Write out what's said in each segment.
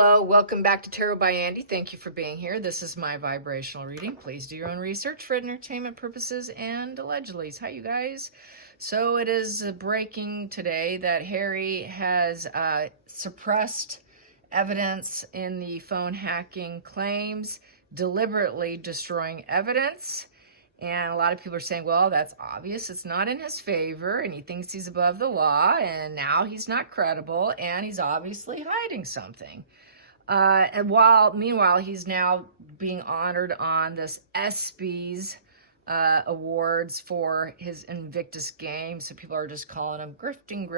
Hello, welcome back to Tarot by Andy. Thank you for being here. This is my vibrational reading. Please do your own research for entertainment purposes and allegedly. Hi, you guys. So it is breaking today that Harry has suppressed evidence in the phone hacking claims, deliberately destroying evidence. And a lot of people are saying, well, that's obvious. It's not in his favor, and he thinks he's above the law, and now he's not credible, and he's obviously hiding something. Meanwhile, he's now being honored on this ESPYs awards for his Invictus game. So people are just calling him grifting,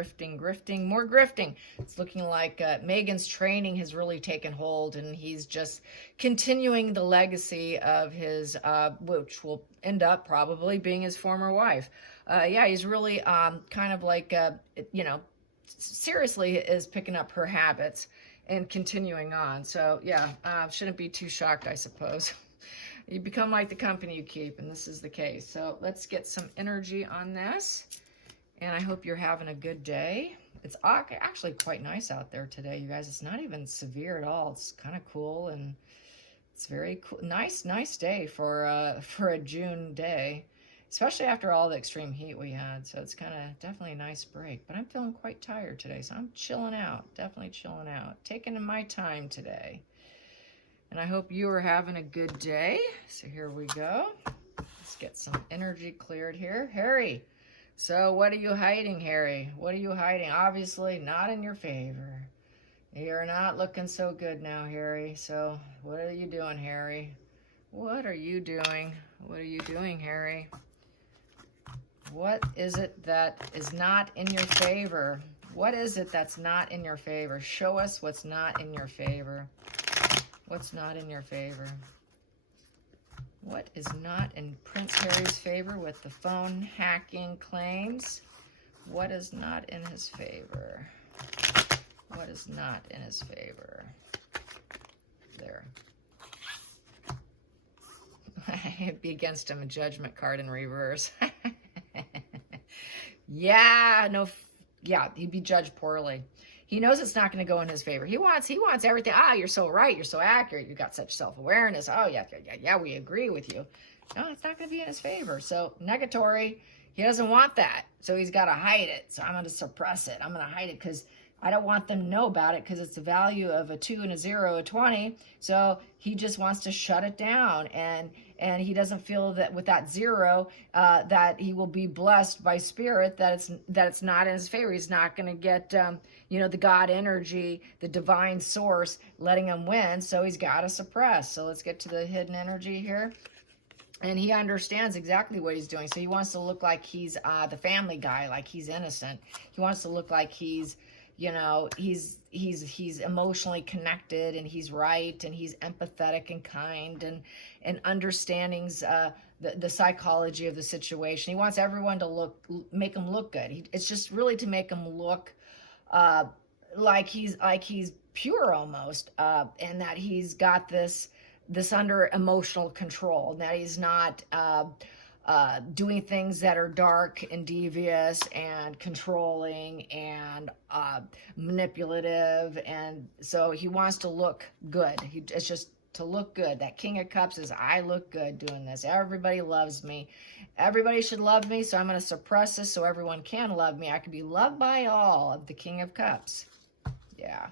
more grifting. It's looking like Megan's training has really taken hold, and he's just continuing the legacy of his, which will end up probably being his former wife. Yeah, he's really kind of like, seriously is picking up her habits and continuing on. So yeah, shouldn't be too shocked, I suppose. You become like the company you keep, and this is the case. So let's get some energy on this, and I hope you're having a good day. It's actually quite nice out there today, you guys. It's not even severe at all. It's kind of cool, and it's very cool. Nice day for a June day, especially after all the extreme heat we had. So it's kind of definitely a nice break, but I'm feeling quite tired today, so I'm chilling out, definitely chilling out, taking my time today. And I hope you are having a good day. So here we go. Let's get some energy cleared here. Harry, so what are you hiding, Harry? What are you hiding? Obviously not in your favor. You're not looking so good now, Harry. So what are you doing, Harry? What are you doing? What are you doing, Harry? What is it that is not in your favor? What is it that's not in your favor? Show us what's not in your favor. What's not in your favor? What is not in Prince Harry's favor with the phone hacking claims? What is not in his favor? What is not in his favor? There. It'd be against him, a judgment card in reverse. Yeah, he'd be judged poorly. He knows it's not going to go in his favor. He wants everything. You're so right. You're so accurate. You've got such self-awareness. Oh, yeah, we agree with you. No, it's not going to be in his favor. So negatory, he doesn't want that. So he's got to hide it. So I'm going to suppress it. I'm going to hide it because I don't want them to know about it because it's the value of a 2 and a 0, a 20. So he just wants to shut it down. And he doesn't feel that with that 0, that he will be blessed by spirit, that it's not in his favor. He's not going to get, the God energy, the divine source, letting him win. So he's got to suppress. So let's get to the hidden energy here. And he understands exactly what he's doing. So he wants to look like he's the family guy, like he's innocent. He wants to look like he's emotionally connected, and he's right, and he's empathetic and kind, and understandings the psychology of the situation. He wants everyone to make him look good. It's just really to make him look like he's pure almost, and that he's got this under emotional control, and that he's not doing things that are dark and devious and controlling and manipulative. And so he wants to look good. It's just to look good. That King of Cups is, I look good doing this. Everybody loves me. Everybody should love me, so I'm going to suppress this so everyone can love me. I can be loved by all of the King of Cups. Yeah.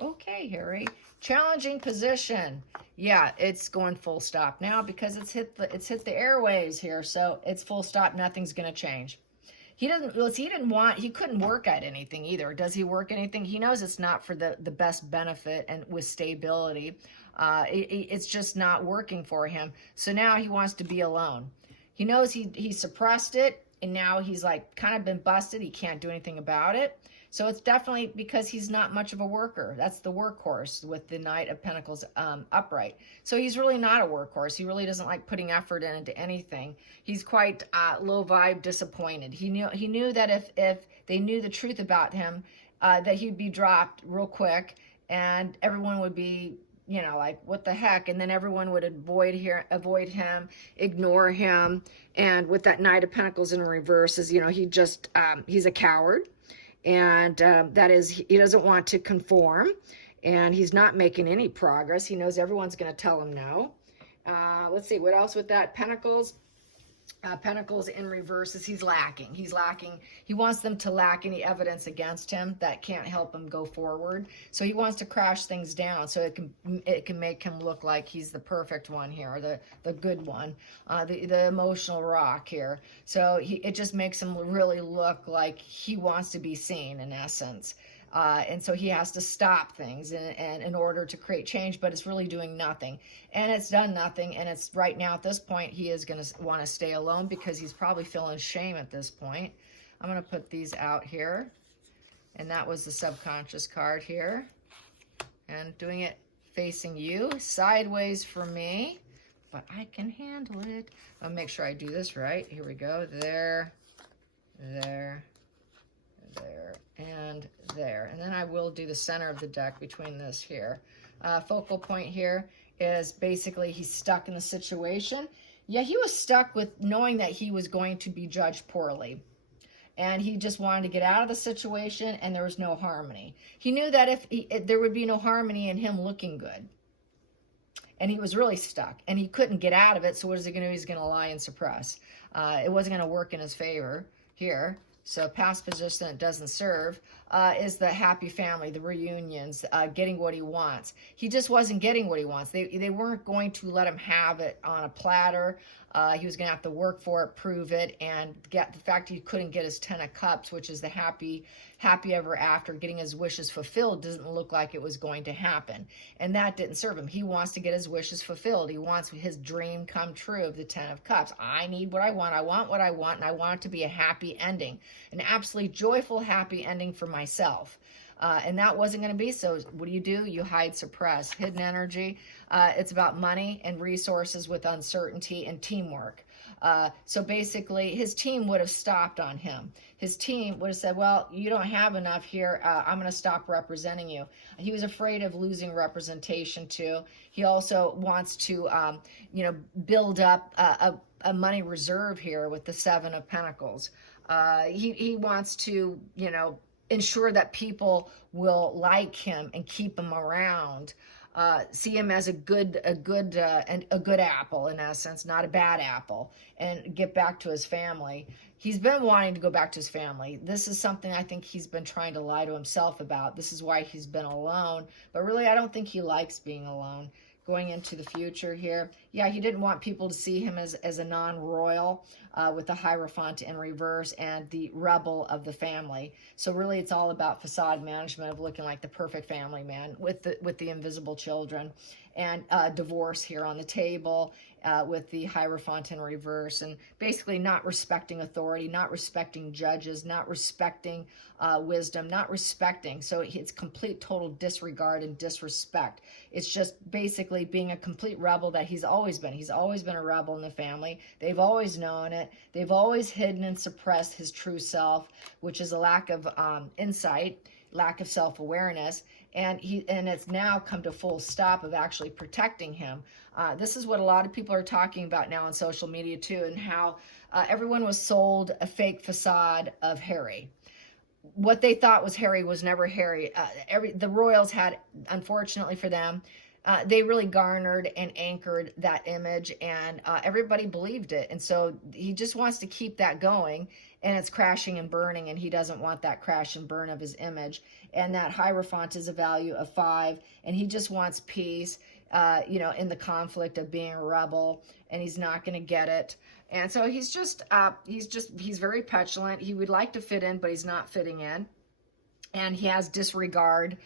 Okay, Harry. Challenging position. Yeah, it's going full stop now because it's hit the airwaves here. So it's full stop. Nothing's going to change. He couldn't work at anything either. Does he work anything? He knows it's not for the best benefit and with stability. It's just not working for him. So now he wants to be alone. He knows he suppressed it, and now he's like kind of been busted. He can't do anything about it. So it's definitely because he's not much of a worker. That's the workhorse with the Knight of Pentacles upright. So he's really not a workhorse. He really doesn't like putting effort into anything. He's quite low vibe, disappointed. He knew that if they knew the truth about him, that he'd be dropped real quick, and everyone would be, like, what the heck? And then everyone would avoid him, ignore him. And with that Knight of Pentacles in reverse is, he's a coward. And that is, he doesn't want to conform. and he's not making any progress. He knows everyone's going to tell him no. Let's see, what else with that? Pentacles. Pentacles in reverse is he's lacking. He's lacking. He wants them to lack any evidence against him that can't help him go forward. So he wants to crash things down so it can make him look like he's the perfect one here, the good one, the emotional rock here. So it just makes him really look like he wants to be seen in essence. And so he has to stop things and in order to create change, but it's really doing nothing. And it's done nothing. And it's right now at this point, he is going to want to stay alone because he's probably feeling shame at this point. I'm going to put these out here. And that was the subconscious card here. And doing it facing you, sideways for me. But I can handle it. I'll make sure I do this right. Here we go. There, there, there, and there. And then I will do the center of the deck between this here. Focal point here is basically he's stuck in the situation. Yeah, he was stuck with knowing that he was going to be judged poorly. And he just wanted to get out of the situation, and there was no harmony. He knew that if there would be no harmony in him looking good. And he was really stuck, and he couldn't get out of it, so what is he going to do? He's going to lie and suppress. It wasn't going to work in his favor here. So past position that doesn't serve is the happy family, the reunions, getting what he wants. He just wasn't getting what he wants. They weren't going to let him have it on a platter. He was going to have to work for it, prove it, and get the fact he couldn't get his 10 of cups, which is the happy ever after, getting his wishes fulfilled, doesn't look like it was going to happen. And that didn't serve him. He wants to get his wishes fulfilled. He wants his dream come true of the 10 of cups. I need what I want. I want what I want, and I want it to be a happy ending, an absolutely joyful, happy ending for myself. And that wasn't going to be. So what do? You hide, suppress. Hidden energy. It's about money and resources with uncertainty and teamwork. So basically, his team would have stopped on him. His team would have said, well, you don't have enough here. I'm going to stop representing you. He was afraid of losing representation, too. He also wants to, build up a money reserve here with the 7 of Pentacles. He wants to, ensure that people will like him and keep him around. See him as a good apple, in essence, not a bad apple, and get back to his family. He's been wanting to go back to his family. This is something I think he's been trying to lie to himself about. This is why he's been alone. But really, I don't think he likes being alone. Going into the future here. Yeah, he didn't want people to see him as a non-royal with the Hierophant in reverse and the rebel of the family. So really it's all about facade management of looking like the perfect family man with the invisible children. And divorce here on the table with the Hierophant in reverse, and basically not respecting authority, not respecting judges, not respecting wisdom, not respecting. So it's complete total disregard and disrespect. It's just basically being a complete rebel that he's always been. He's always been a rebel in the family. They've always known it. They've always hidden and suppressed his true self, which is a lack of insight, lack of self-awareness. And it's now come to full stop of actually protecting him. This is what a lot of people are talking about now on social media too, and how everyone was sold a fake facade of Harry. What they thought was Harry was never Harry. The royals had, unfortunately for them, they really garnered and anchored that image, and everybody believed it. And so he just wants to keep that going, and it's crashing and burning, and he doesn't want that crash and burn of his image. And that Hierophant is a value of 5, and he just wants peace, in the conflict of being a rebel, and he's not going to get it. And so he's very petulant. He would like to fit in, but he's not fitting in. And he has disregard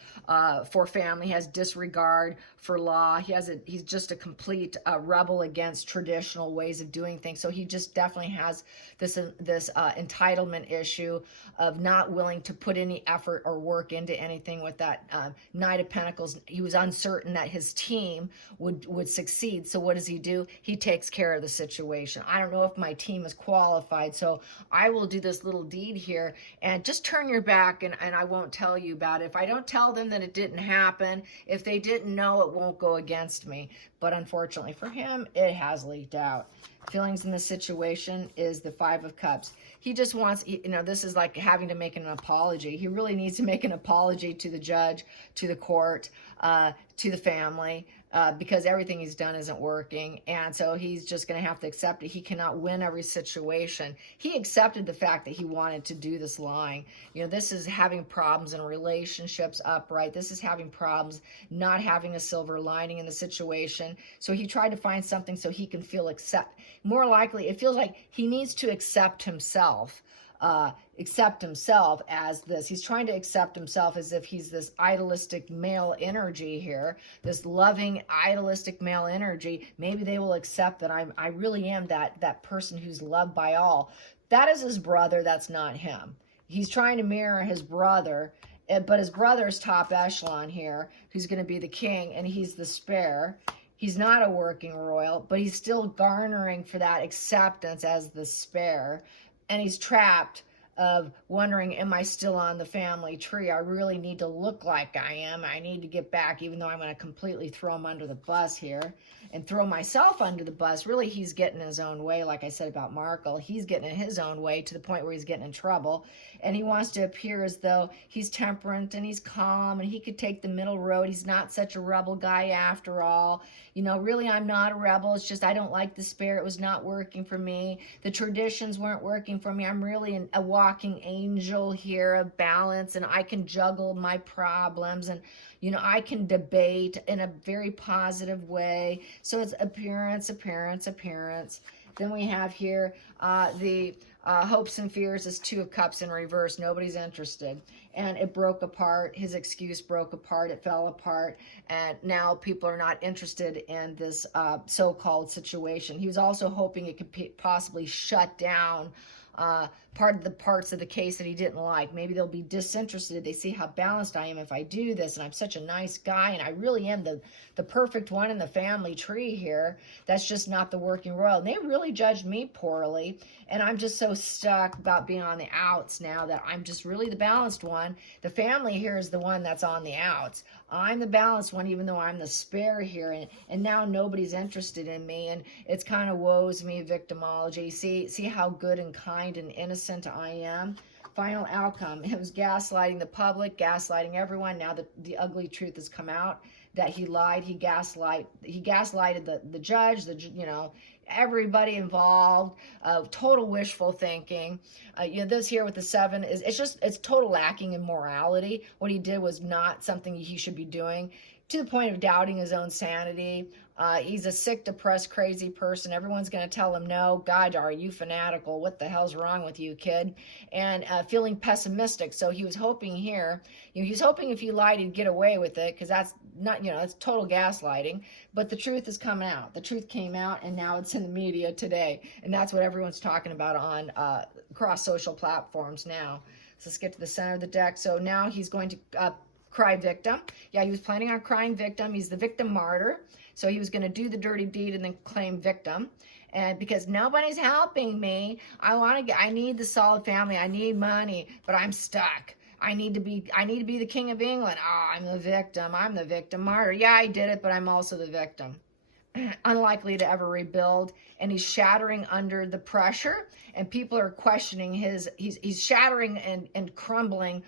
for family. He has disregard for law. He's just a complete rebel against traditional ways of doing things. So he just definitely has this entitlement issue of not willing to put any effort or work into anything with that Knight of Pentacles. He was uncertain that his team would succeed. So what does he do? He takes care of the situation. I don't know if my team is qualified, so I will do this little deed here and just turn your back, and I won't tell you about it. If I don't tell them, then it didn't happen. If they didn't know, it won't go against me. But unfortunately for him, it has leaked out. feelings in the situation is the Five of Cups. He just wants, this is like having to make an apology. He really needs to make an apology to the judge, to the court, to the family, because everything he's done isn't working. And so he's just going to have to accept it. He cannot win every situation. He accepted the fact that he wanted to do this lying. This is having problems in relationships upright. This is having problems not having a silver lining in the situation. So he tried to find something so he can feel more likely, it feels like he needs to accept himself as this. He's trying to accept himself as if he's this idealistic male energy here, this loving idealistic male energy. Maybe they will accept that I really am that person who's loved by all. That is his brother. That's not him. He's trying to mirror his brother, but his brother's top echelon here, who's going to be the king, and he's the spare. He's not a working royal, but he's still garnering for that acceptance as the spare. And he's trapped of wondering, am I still on the family tree? I really need to look like I am. I need to get back, even though I'm going to completely throw him under the bus here and throw myself under the bus. Really, he's getting his own way. Like I said about Markle, he's getting in his own way to the point where he's getting in trouble. And he wants to appear as though he's temperate and he's calm and he could take the middle road. He's not such a rebel guy after all. Really, I'm not a rebel. It's just I don't like the spare. It was not working for me. The traditions weren't working for me. I'm really a walking angel here of balance, and I can juggle my problems, and I can debate in a very positive way. So it's appearance. Then we have here the hopes and fears is Two of Cups in reverse. Nobody's interested. And it broke apart. His excuse broke apart. It fell apart. And now people are not interested in this so-called situation. He was also hoping it could possibly shut down parts of the case that he didn't like. Maybe they'll be disinterested. They see how balanced I am if I do this, and I'm such a nice guy, and I really am the perfect one in the family tree here. That's just not the working royal. And they really judged me poorly, and I'm just so stuck about being on the outs now that I'm just really the balanced one. The family here is the one that's on the outs. I'm the balanced one, even though I'm the spare here, and now nobody's interested in me, and it's kind of woes me victimology. See how good and kind and innocent I am. Final outcome, it was gaslighting the public, gaslighting everyone. Now the ugly truth has come out that he lied. He gaslighted the judge, everybody involved. Total wishful thinking. This here with the 7 it's total lacking in morality. What he did was not something he should be doing, to the point of doubting his own sanity. He's a sick, depressed, crazy person. Everyone's going to tell him, no, God, are you fanatical? What the hell's wrong with you, kid? And feeling pessimistic. So he was hoping here, he was hoping if he lied, he'd get away with it, because that's not, it's total gaslighting. But the truth is coming out. The truth came out, and now it's in the media today. And that's what everyone's talking about on across social platforms now. So let's get to the center of the deck. So now he's going to cry victim. Yeah, he was planning on crying victim. He's the victim martyr. So he was going to do the dirty deed and then claim victim. And because nobody's helping me, I need the solid family. I need money, but I'm stuck. I need to be the king of England. Oh, I'm the victim. I'm the victim martyr. Yeah, I did it, but I'm also the victim. Unlikely to ever rebuild, and he's shattering under the pressure, and people are questioning he's shattering and crumbling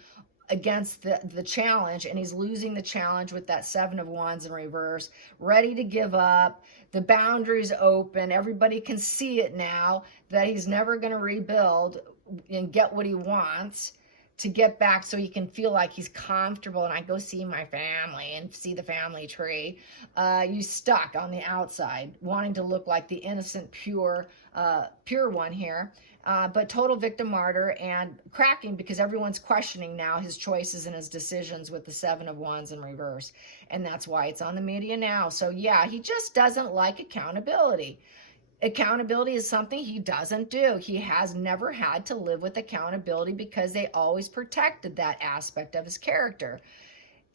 against the challenge, and he's losing the challenge with that 7 of Wands in reverse, ready to give up. The boundaries open. Everybody can see it now that he's never going to rebuild and get what he wants to get back, so he can feel like he's comfortable and I go see my family and see the family tree. You stuck on the outside, wanting to look like the innocent, pure one here. But total victim martyr and cracking, because everyone's questioning now his choices and his decisions with the 7 of Wands in reverse. And that's why it's on the media now. So yeah, he just doesn't like accountability. Accountability is something he doesn't do. He has never had to live with accountability because they always protected that aspect of his character.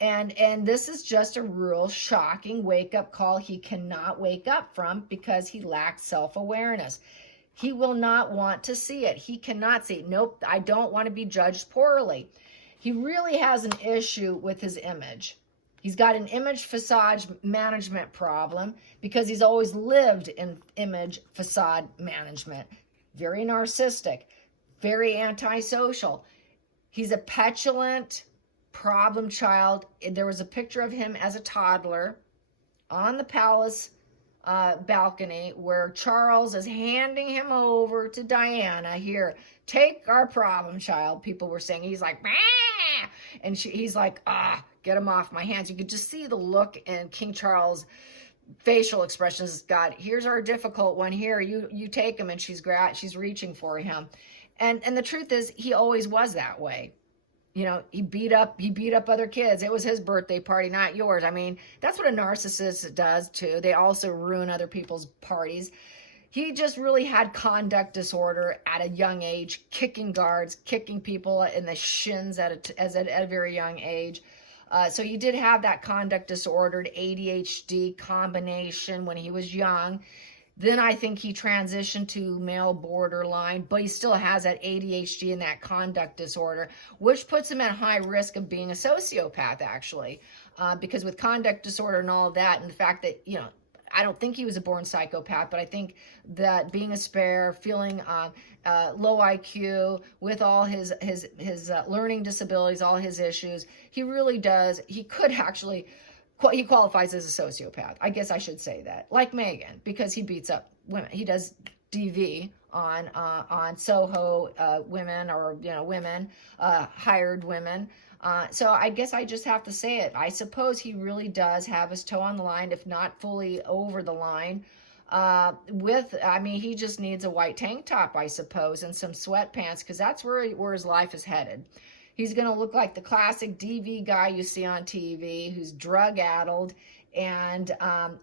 And this is just a real shocking wake-up call he cannot wake up from, because he lacks self-awareness. He will not want to see it. He cannot see it. Nope, I don't want to be judged poorly. He really has an issue with his image. He's got an image facade management problem because he's always lived in image facade management. Very narcissistic, very antisocial. He's a petulant problem child. There was a picture of him as a toddler on the palace balcony where Charles is handing him over to Diana. Here, take our problem child. People were saying, he's like, bah! And he's like, get him off my hands. You could just see the look in King Charles' facial expressions. God, here's our difficult one here. You take him. And she's reaching for him. And the truth is, he always was that way. You know, he beat up other kids. It was his birthday party, not yours. I mean, that's what a narcissist does too. They also ruin other people's parties. He just really had conduct disorder at a young age, kicking guards, kicking people in the shins at a very young age. So he did have that conduct disordered ADHD combination when he was young. Then I think he transitioned to male borderline, but he still has that ADHD and that conduct disorder, which puts him at high risk of being a sociopath, actually, because with conduct disorder and all of that, and the fact that, you know, I don't think he was a born psychopath, but I think that being a spare, feeling low IQ, with all his learning disabilities, all his issues, he really does, he could actually... he qualifies as a sociopath. I guess I should say that. Like Meghan, because he beats up women. He does DV on Soho women, or, you know, women, hired women. So I guess I just have to say it. I suppose he really does have his toe on the line, if not fully over the line. I mean, he just needs a white tank top, I suppose, and some sweatpants, because that's where his life is headed. He's going to look like the classic DV guy you see on TV, who's drug-addled and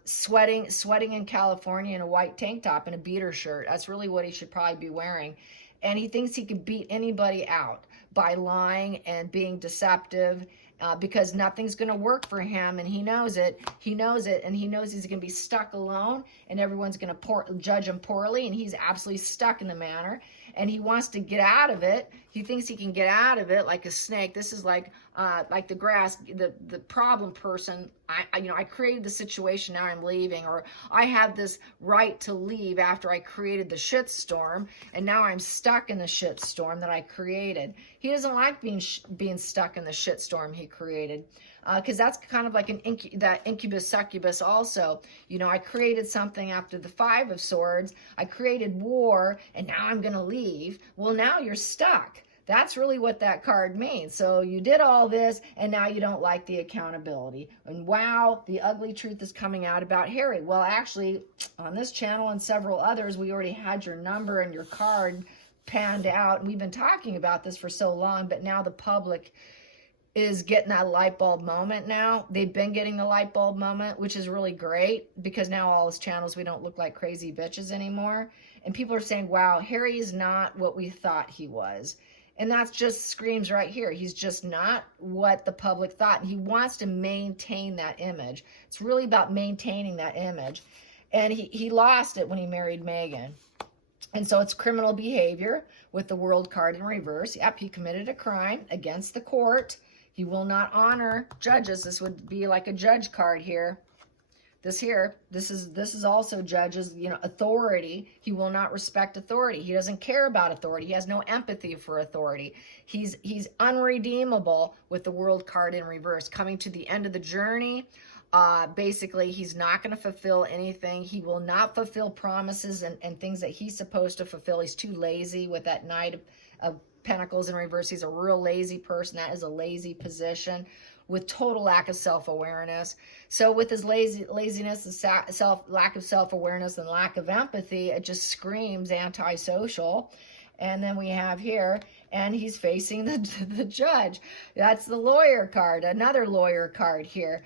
sweating in California in a white tank top and a beater shirt. That's really what he should probably be wearing. And he thinks he can beat anybody out by lying and being deceptive, because nothing's going to work for him, and he knows it. He knows it, and he knows he's going to be stuck alone, and everyone's going to judge him poorly, and he's absolutely stuck in the manner. And he wants to get out of it. He thinks he can get out of it like a snake. This is like the grass, the problem person. I created the situation, now I'm leaving, or I have this right to leave after I created the shitstorm, and now I'm stuck in the shitstorm that I created. He doesn't like being stuck in the shitstorm he created. Because that's kind of like that incubus succubus also. You know, I created something after the Five of Swords. I created war, and now I'm going to leave. Well, now you're stuck. That's really what that card means. So you did all this, and now you don't like the accountability. And wow, the ugly truth is coming out about Harry. Well, actually, on this channel and several others, we already had your number and your card panned out. And we've been talking about this for so long, but now the public is getting that light bulb moment now. They've been getting the light bulb moment, which is really great, because now all his channels, we don't look like crazy bitches anymore. And people are saying, wow, Harry is not what we thought he was. And that just screams right here. He's just not what the public thought. And he wants to maintain that image. It's really about maintaining that image. And he lost it when he married Meghan. And so it's criminal behavior with the World card in reverse. Yep, he committed a crime against the court. He will not honor judges. This would be like a judge card here. This is also judges, you know, authority. He will not respect authority. He doesn't care about authority. He has no empathy for authority. He's unredeemable with the World card in reverse. Coming to the end of the journey, basically he's not going to fulfill anything. He will not fulfill promises and things that he's supposed to fulfill. He's too lazy with that Knight of Pentacles in reverse. He's a real lazy person. That is a lazy position with total lack of self-awareness. So with his laziness and lack of self-awareness and lack of empathy, it just screams antisocial. And then we have here, and he's facing the judge. That's the lawyer card, another lawyer card here.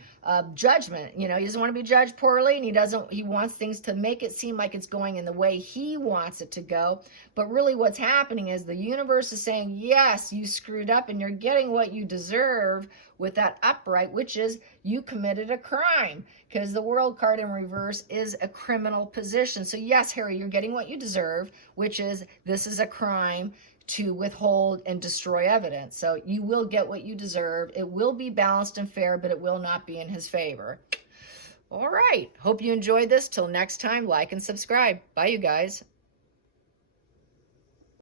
Judgment, you know, he doesn't want to be judged poorly, and he wants things to make it seem like it's going in the way he wants it to go. But really what's happening is the universe is saying, yes, you screwed up, and you're getting what you deserve with that upright, which is you committed a crime, because the World card in reverse is a criminal position. So yes, Harry, you're getting what you deserve, which is this is a crime to withhold and destroy evidence. So you will get what you deserve. It will be balanced and fair, but it will not be in his favor. All right. Hope you enjoyed this. Till next time, like and subscribe. Bye, you guys.